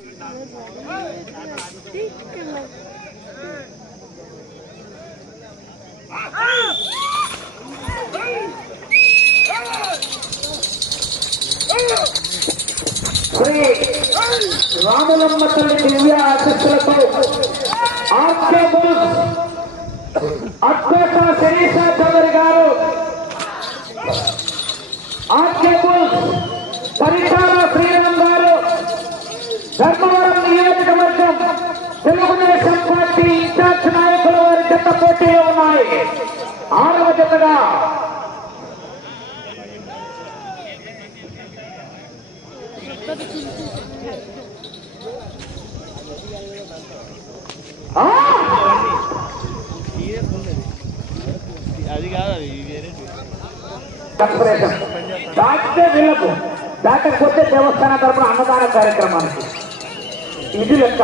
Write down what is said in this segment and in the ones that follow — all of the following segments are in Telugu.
శ్రీ రాములమ్మ తల్లి దివ్య ఆశీస్సులతో అధ్యక్ష శిరీష చౌదరి గారు, పరిచాల శ్రీరామ్ గారు, ధర్మవరం నియోజకవర్గం తెలుగుదేశం పార్టీ ఇన్ఛార్జ్ నాయకుల వారి జత పోటీలో ఉన్నాయి. 6వ జతగా అది కాదు, అది దాటితే వీళ్ళకు, దాటకపోతే దేవస్థానం తరపున అన్నదాన కార్యక్రమానికి ఇది లెక్క.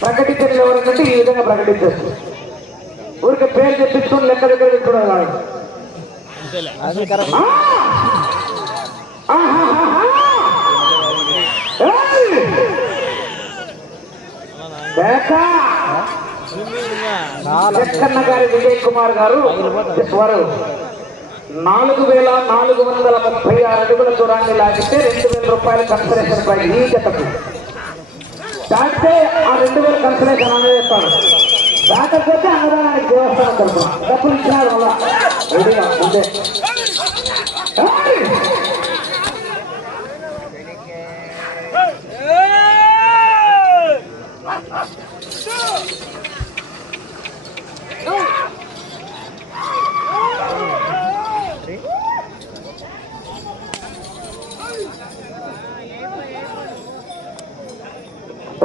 ప్రకటించని ఎవరంటే ఈ విధంగా ప్రకటించచ్చు. ఊరికి పేరు తెప్పించుకుని లెక్క దగ్గర పెట్టుకోవడం కాదు. జక్కన్న గారి విజయ్ కుమార్ గారు వారు 4436 అడుగుల దూరాన్ని లాగితే 2000 రూపాయలు కన్సలేషన్ ప్రైజ్ ఈ జతకు. దాటితే ఆ 2000 కన్సలేషన్ అనేది ఇస్తారు. దాటకపోతే అన్నదానానికి దేవస్థానం తరపున డబ్బులు ఇచ్చినారు. అలా రెడీగా ఉంటే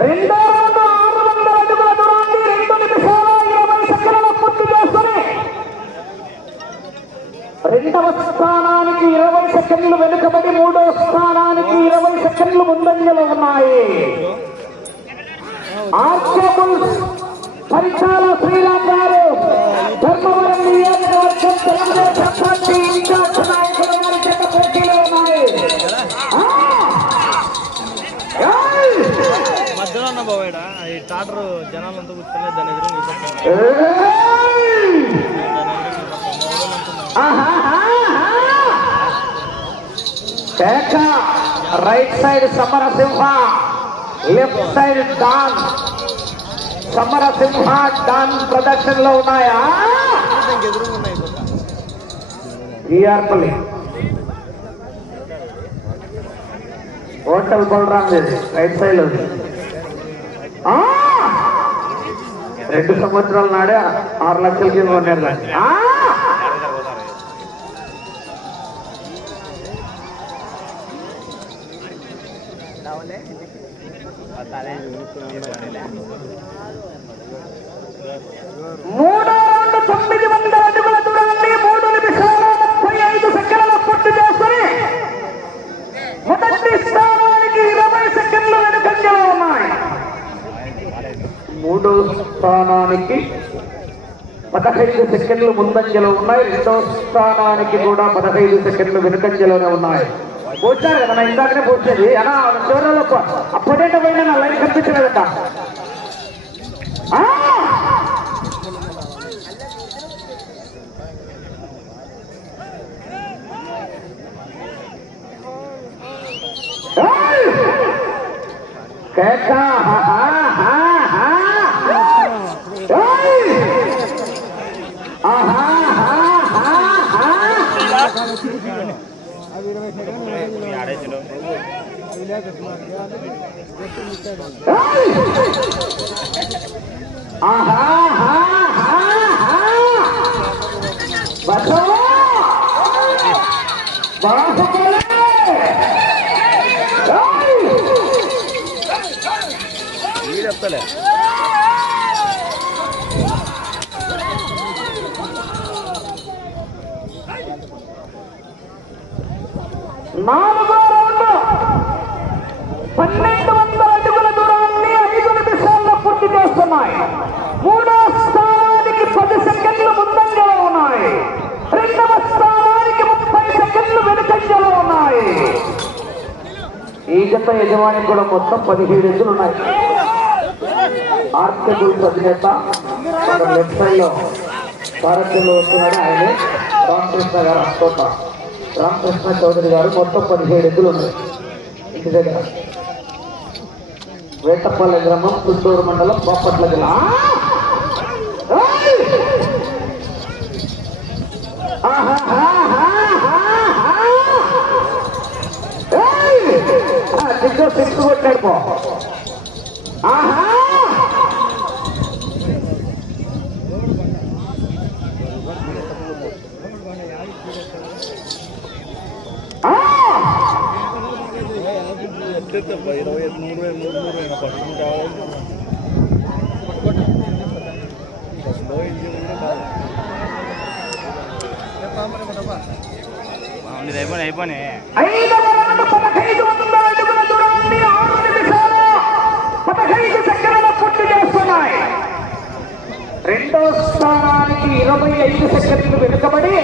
రెండో రౌండ్ 600 అడుగుల దూరాన్ని 2 నిమిషాల 20 సెకండ్లు పూర్తి చేసుకుని రెండవ స్థానానికి 20 సెకండ్లు వెనుకబడి మూడో స్థానానికి 20 సెకండ్లు ముందంజలో ఉన్నాయి. పరిచాల శ్రీరామ్ గారు, ధర్మవరం నియోజకవర్గం తెలుగుదేశం పార్టీ ఇన్ఛార్జ్ నాయకుల వారి జత పోటీలో ఉన్నాయి. మధ్యలో ఉన్న బావాడ ఈ టాటర్ జనాలంతా కూర్చొని దాని ఎదురు right side Samarasimha, left side Don. Samarasimha Don ప్రదర్శనలో ఉన్నాయా? ఈఆర్పల్లి హోటల్ బలరాం రైట్ సైడ్ లో 2 సంవత్సరాల నాడే 6 లక్షల కింద కొన్నారు. మూడో రౌండ్ 900 అడుగుల దూరాన్ని 3 నిమిషాల 35 సెకండ్ల పూర్తి చేసుకుని మొదటి స్థానానికి 20 సెకండ్లు వెనుకంజలో ఉన్నాయి. మూడో స్థానానికి 15 సెకండ్లు ముందంజలో ఉన్నాయి. రెండో స్థానానికి కూడా 15 సెకండ్లు వెనుకంజలోనే ఉన్నాయి. పోచారు కదా, నా ఇందాకనే పోసేది అలా చివరిలో అప్పుడేట పోయినా నా లైన్ కనిపించలేదట. చెప్తలే నాలుగో రౌండ్ 1200 అడుగుల దూరాన్ని 5 నిమిషాల్లో పూర్తి చేస్తున్నాయి. మూడో స్థానానికి 10 సెకండ్లు ముందంజలో ఉన్నాయి. రెండవ స్థానానికి 30 సెకండ్లు వెనుకంజలో ఉన్నాయి. ఈ జత యజమాని కూడా మొత్తం 17 ఎద్దులు ఉన్నాయి. ఆర్కే బుల్స్ అధినేత లెఫ్ట్ సైడ్ లో సారథ్యంలో వస్తున్నాడు. ఆయనే రామకృష్ణ గారు, అక్కోట రామకృష్ణ చౌదరి గారు. మొత్తం 17 ఎద్దులు ఉన్నాయి ఇంటి దగ్గర. వేటపల్లి గ్రామం, పుత్తూరు మండలం, బాపట్ల జిల్లా. సిక్స్ కొట్టాడు పో. అయిపోయి 15 సెకండ్ల పూర్తి చేస్తున్నాయి. రెండో స్థానానికి 25 సెకండ్లు వెనుకబడి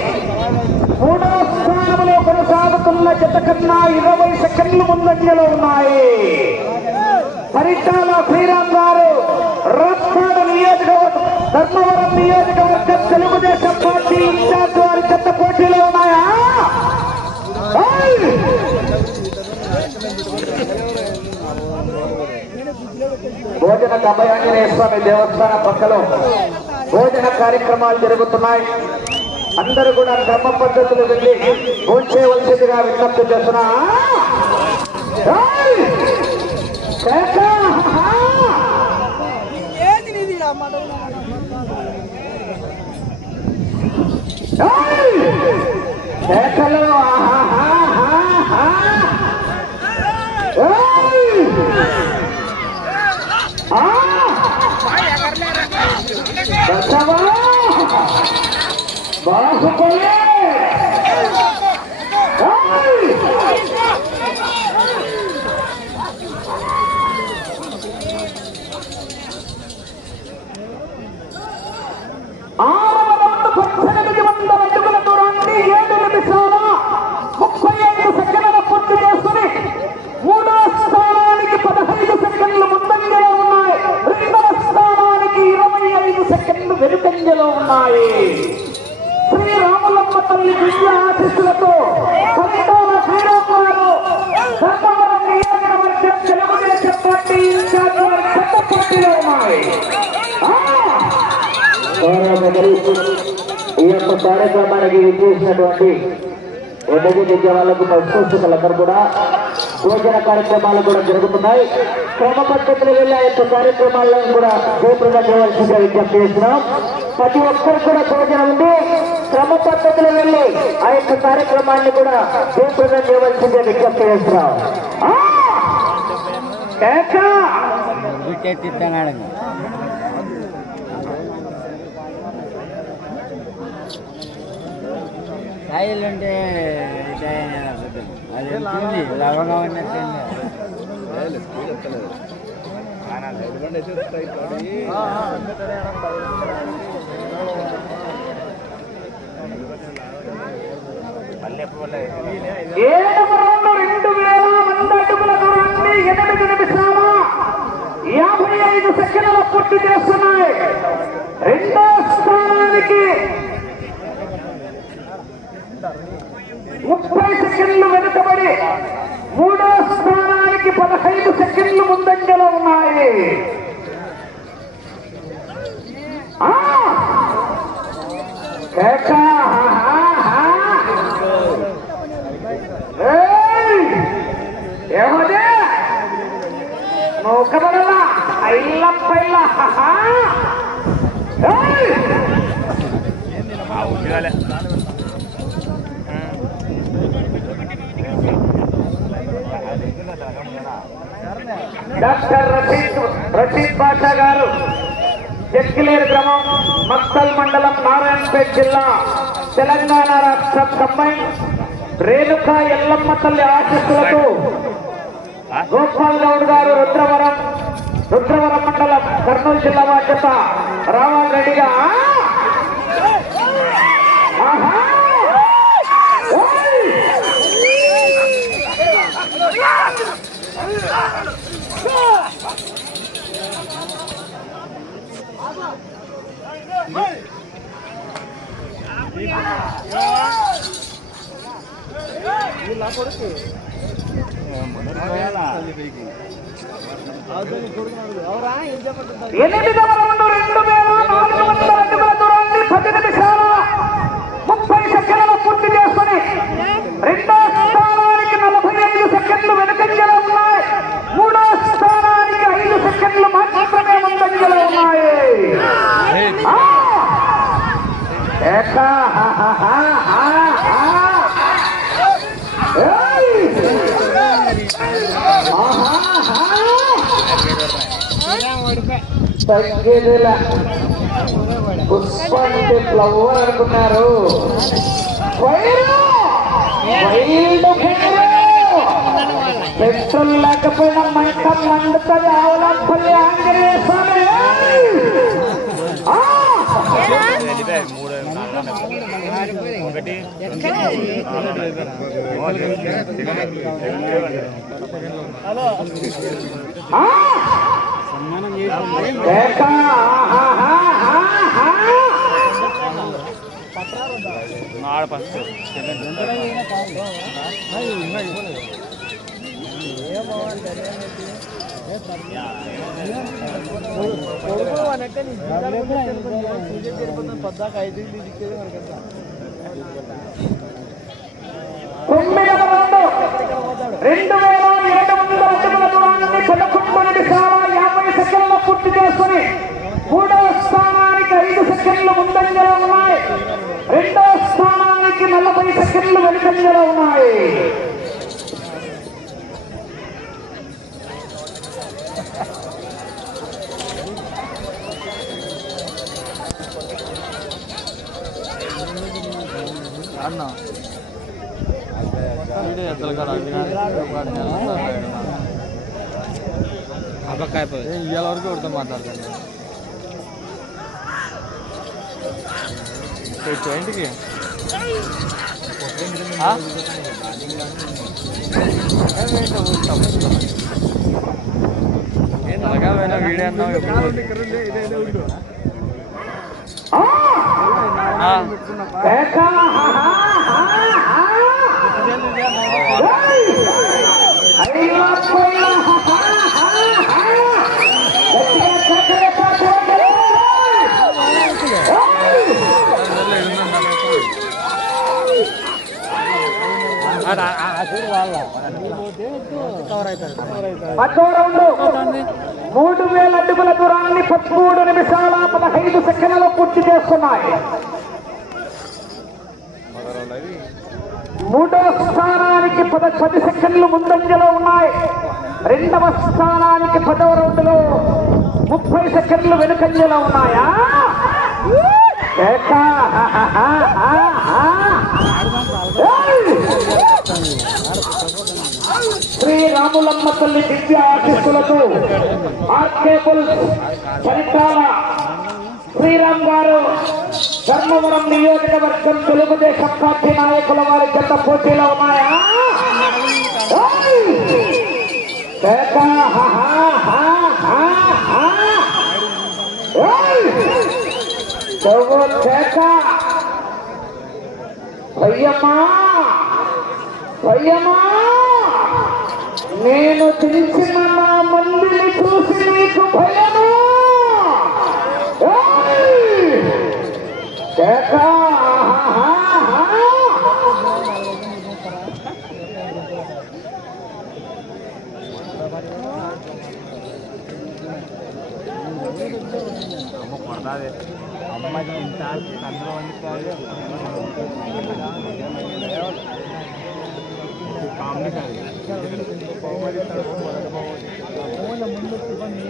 మూడో స్థానంలో కొనసాగుతున్న జత కన్నా 20 సెకండ్లు ముందంజలో ఉన్నాయి. పరిటాల శ్రీరామ్ గారు, రాప్తాడు నియోజకవర్గం, ధర్మవరం నియోజకవర్గం తెలుగుదేశం పార్టీ ఇన్ఛార్జ్ వారి జత పోటీలో ఉన్నాయా? భోజన అభయాంజనేయ స్వామి దేవస్థానం పక్కలో భోజన కార్యక్రమాలు జరుగుతున్నాయి. అందరూ కూడా క్రమ పద్ధతులు వెళ్ళి భోంచేయవలసిందిగా విజ్ఞప్తి చేస్తున్నా. బాహుబలి వెనుకంజలో ఉన్నాయి. శ్రీరాములమ్మ తల్లి విద్యా ఆశీస్సులతో పరిటాల శ్రీరామ్ గారు ధర్మవరం నియోజకవర్గం తెలుగుదేశం పార్టీ ఇన్ఛార్జ్ వారి కొత్త పార్టీలో ఉన్నాయి. ఈ యొక్క కార్యక్రమానికి విచ్చేసినటువంటి ఎన్నది విద్య వాళ్ళకు పరిశోధకులందరూ కూడా భోజన కార్యక్రమాలు కూడా జరుగుతున్నాయి. క్రమ పద్ధతులు వెళ్ళి ఆ యొక్క కార్యక్రమాల్లో కూడా జయప్రదం చేయవలసిందిగా విజ్ఞప్తి చేస్తున్నాం. ప్రతి ఒక్కరు కూడా భోజనం ఉంది. క్రమ పద్ధతులు వెళ్ళి ఆ యొక్క కార్యక్రమాన్ని కూడా జయప్రదం చేయవలసిందిగా విజ్ఞప్తి చేస్తున్నాం. కాయలు అంటే అది లవంగా ఉన్నట్టు సెకండ్ల పూర్తి చేస్తున్నాయి. రెండో స్థానానికి 30 సెకండ్లు వెనుకబడి మూడో స్థానానికి 15 సెకండ్లు ముందంజలో ఉన్నాయి. ఏమదే నూకబడలా ఐల్ల పైల్ల డాక్టర్ రషీద్ బాషా గారు, చెక్కిలేరు గ్రామం, మక్తల్ మండలం, నారాయణపేట జిల్లా, తెలంగాణ రాష్ట్రం. కంబైన్ రేణుకా ఎల్లమ్మ తల్లి ఆశీస్సులతో గోపాల్ గౌడ్ గారు రుద్రవరం మండలం, కర్నూలు జిల్లా బాధ్యత రావాలి రెడ్డిగా. ఎనిమిదవ రౌండ్ 2400 అడుగుల దూరాన్ని 10 నిమిషాల 30 సెకండ్లు పూర్తి చేసుకుని రెండో స్థానానికి 45 సెకండ్లు వెనుకంజలో ఉన్నాయి. మూడో స్థానానికి 5 సెకండ్లు మాత్రమే ముందంజలో ఉన్నాయి. తగ్గేదిలా పుష్ప అంటే ఫ్లవర్ అనుకున్నారు. పెట్రోల్ లేకపోయినా మంట మండుతుంది. ఆవులపల్లి ఆంజనేయ స్వామి పద్దాక 5 ఇచ్చేది మనకంతా. 9వ రౌండ్ 2700 అడుగుల దూరాన్ని 11 నిమిషాల 50 సెకండ్లు పూర్తి చేసుకుని మూడవ స్థానానికి 5 సెకండ్లు ముందంజలో ఉన్నాయి. రెండో స్థానానికి 40 సెకండ్లు వెనుకంజలో ఉన్నాయి. ఇవాళ వరకు ఉడతా మాట్లాడతాను ఇంటికి అలాగా పోయినా వీడియో అన్నావు. పదో రౌండ్ 3000 అడుగుల దూరాన్ని 13 నిమిషాల 15 సెకండ్లలో పూర్తి చేసుకున్నాయి. మూడో స్థానానికి 10 సెకండ్లు ముందంజలో ఉన్నాయి. రెండవ స్థానానికి 10వ రౌండ్లో 30 సెకండ్లు వెనుకంజలో ఉన్నాయా? శ్రీరాములమ్మ తల్లి దివ్య ఆశీస్సులతో ఆర్కేబుల్ చరిత్రాల శ్రీరామ్ గారు ధర్మవరం నియోజకవర్గం తెలుగుదేశం పార్టీ నాయకుల వారి జత పోటీలో ఉన్నాయా? భయ్యమ్మా భయ్యమ్మా, నేను తెలిసిన నా మందిని చూసి నీకు భయము? అమ్మాయి ఇంత అందులో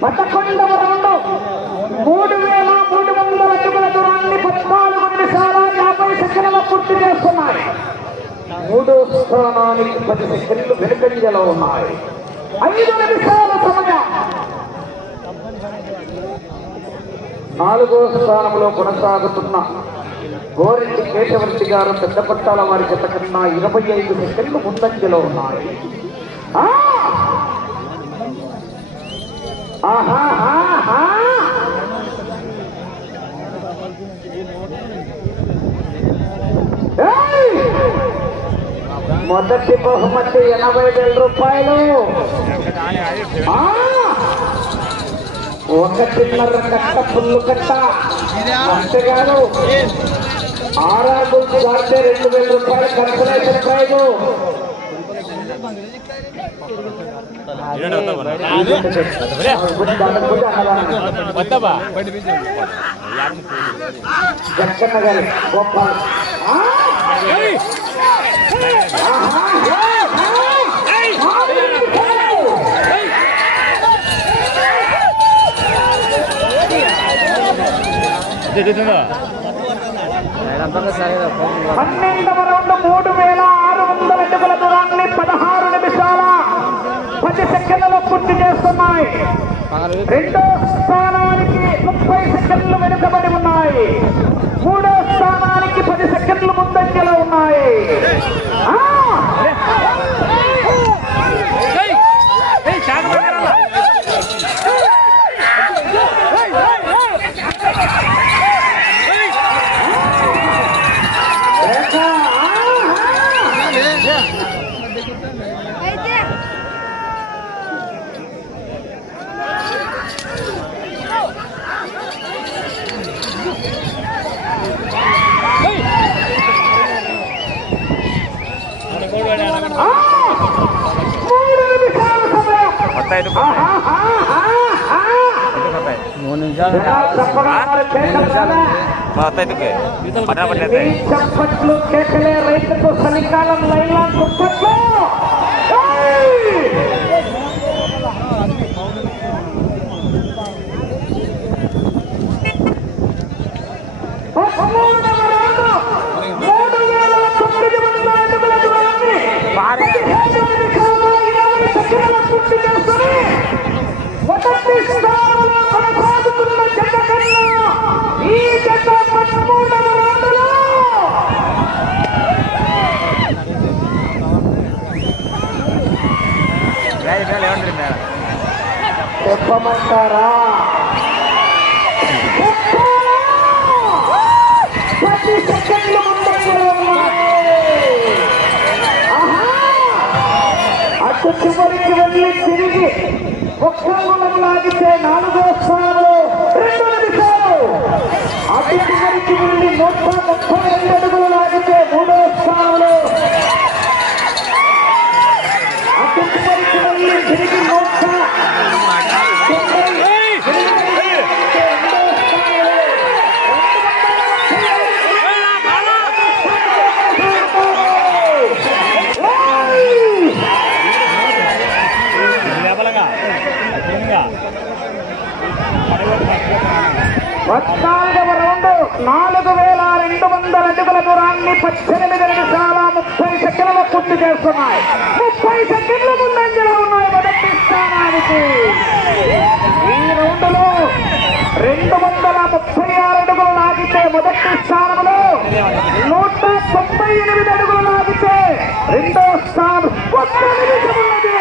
పదకొండవ రౌండ్ 3300 అడుగుల దూరాన్ని 14 నిమిషాల 50 సెకండ్ల పూర్తి చేస్తున్నాయి. మూడో స్థానానికి 10 సెకండ్లు వెనుకంజలో ఉన్నాయి. 5 నిమిషాల సమయం. నాలుగో స్థానంలో కొనసాగుతున్న గోరెడ్డి కేశవరెడ్డి గారు పెద్ద పట్టాల వారి జత కన్నా 25 సెకండ్లు ముందంజలో ఉన్నాయి. మొదటి బహుమతి 80,000 రూపాయలు. ఒకటిన్నర కట్ట పుల్లు కట్ట అంతేకాదు. 6 అడుగులు దాటితే 2,000 రూపాయలు కన్సలేషన్ ప్రైజు. జక్కన్న గారి గోపాల్ పన్నెండవ రౌండ్ 3,600 అడుగుల దూరాన్ని 16 నిమిషాల 10 సెకండ్లలో పూర్తి చేస్తున్నాయి. రెండో స్థానానికి 30 సెకండ్లు వెనుకబడి ఉన్నాయి. మూడో స్థానానికి 10 సెకండ్లు ముందంజలో ఉన్నాయి. చప్పట్లు కేకలే రైతుకు చలికాలం లైలా దుప్పట్లు. మొదటి స్థానంలో కొనసాగుతున్న జత కన్నా ఈ జత 13వ రౌండ్లో చెప్పమంటారా? 10 సెకండ్లు ముందంజలో ఉన్నాయి. అటు చివరికి వెళ్ళి తిరిగి ఒక్క గుణం లాగితే 4వ స్థానంలో 2 నిమిషాలు. అటు చివరికి వెళ్ళి 132 అడుగులు లాగితే 3వ స్థానంలో. అటు చివరికి వెళ్ళి తిరిగి 190 14వ రౌండ్ 4,200 అడుగుల దూరాన్ని 18 నిమిషాల 30 సెకండ్లలో పూర్తి చేస్తున్నాయి. 30 సెకండ్ల ముందంజలో ఉన్నాయి మొదటి స్థానానికి. ఈ రౌండ్లో 236 అడుగులు లాగితే మొదటి స్థానంలో, 198 అడుగులు లాగితే రెండో స్థానం. 1 నిమిషం ఉన్నది.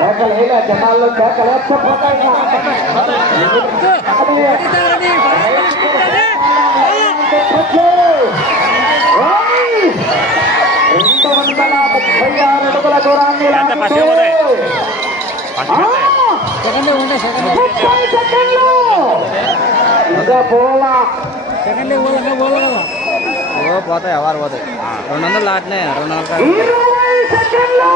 కేకలేలా జనాల్లో కేకలేకపోతాయి. 236 అడుగుల దూరాన్ని 30 సెకండ్లు ఇంకా పోలా. పోతాయి ఎవరు పోతాయి. 200 లాట్నే 200 20 సెకండ్లు.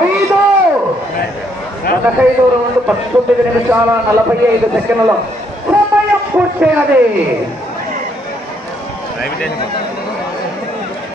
ఐదు 15వ రౌండ్ 19 నిమిషాల 45 సెకండ్లలో సమయం పూర్తయినది.